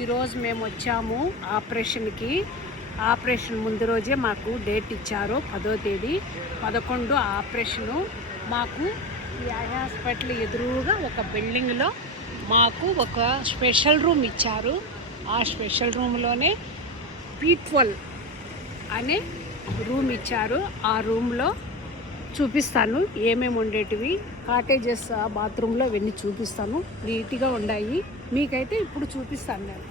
ఈరోజు మేము వచ్చాము ఆపరేషన్కి. ఆపరేషన్ ముందు రోజే మాకు డేట్ ఇచ్చారు, 10వ తేదీ 11 ఆపరేషను. మాకు ఈ ఐ హాస్పిటల్ ఎదురుగా ఒక బిల్డింగ్లో మాకు ఒక స్పెషల్ రూమ్ ఇచ్చారు. ఆ స్పెషల్ రూమ్లోనే P12 అనే రూమ్ ఇచ్చారు. ఆ రూమ్లో చూపిస్తాను ఏమేమి ఉండేటివి. కాటేజెస్ బాత్రూంలో ఇవన్నీ చూపిస్తాను, నీట్గా ఉన్నాయి. మీకైతే ఇప్పుడు చూపిస్తాను నేను.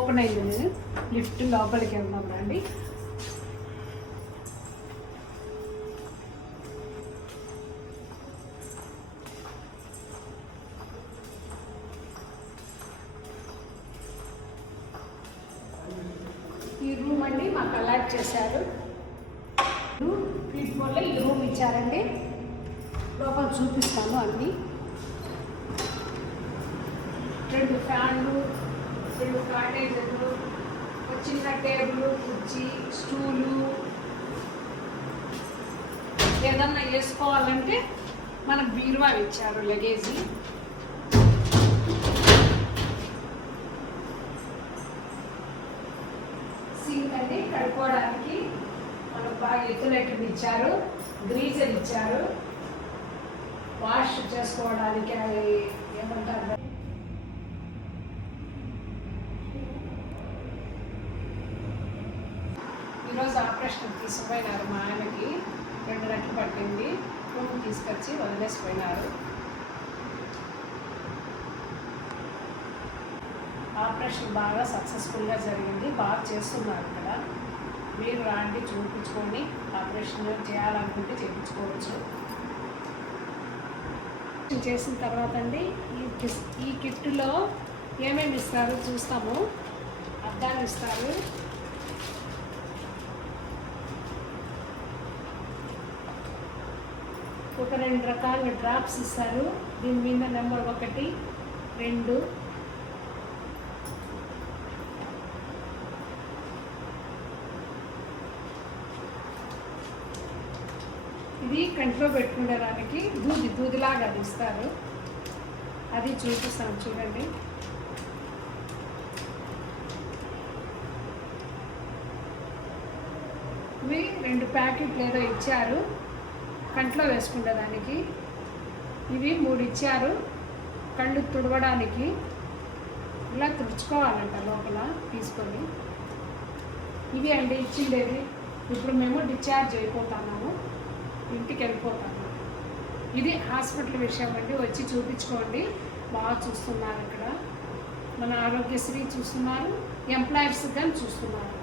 ఓపెన్ అయింది, లిఫ్ట్ లోపలికి వెళ్దాం రండి. ఈ రూమ్ అండి మాకు అలాట్ చేశారు. P12 ఈ రూమ్ ఇచ్చారండి. లోపల చూపిస్తాను అన్నీ. 2 ఫ్యాన్లు, 2 కాటేజీలు, ఒక చిన్న టేబుల్, కుర్చీ, స్టూలు. ఏదన్నా వేసుకోవాలంటే మనకు బీరువా ఇచ్చారు, లగేజీ. సింక్ అండి కడుక్కోవడానికి మనకు బాగా ఎత్తులెట్లు ఇచ్చారు. గ్రీజర్ ఇచ్చారు, వాష్ చేసుకోవడానికి. అది ఏమంటారు, ఈరోజు ఆపరేషన్ తీసుకుపోయినారు. మా ఆయనకి 2 గంటలు పట్టింది. రూమ్ తీసుకొచ్చి వదిలేసిపోయినారు. ఆపరేషన్ బాగా సక్సెస్ఫుల్గా జరిగింది. బాగా చేస్తున్నారు ఇక్కడ. మీరు రాండి, చూపించుకొని ఆపరేషన్ చేయాలనుకుంటే చేయించుకోవచ్చు. చేసిన తర్వాత అండి ఈ కిట్లో ఏమేమి ఇస్తారు చూస్తాము. అద్దాలు ఇస్తారు, ఒక 2 రకాల డ్రాప్స్ ఇస్తారు. దీని మీద నెంబర్ 1, 2. ఇది కంట్లో పెట్టుకునేదానికి దూదిలాగా అది ఇస్తారు. అది చూపిస్తాను చూడండి. ఇవి 2 ప్యాకెట్లు ఏదో ఇచ్చారు కంట్లో వేసుకునేదానికి. ఇవి 3 ఇచ్చారు కళ్ళు తుడవడానికి. ఇలా తుడుచుకోవాలంట లోపల తీసుకొని. ఇవి అండి ఇచ్చిండేది. ఇప్పుడు మేము డిశ్చార్జ్ అయిపోతున్నాము, ఇంటికి వెళ్ళిపోతాము. ఇది హాస్పిటల్ విషయం అండి. వచ్చి చూపించుకోండి. బాగా చూస్తున్నారు ఇక్కడ. మన ఆరోగ్యశ్రీ చూస్తున్నారు, ఎంప్లాయర్స్ కానీ చూస్తున్నారు.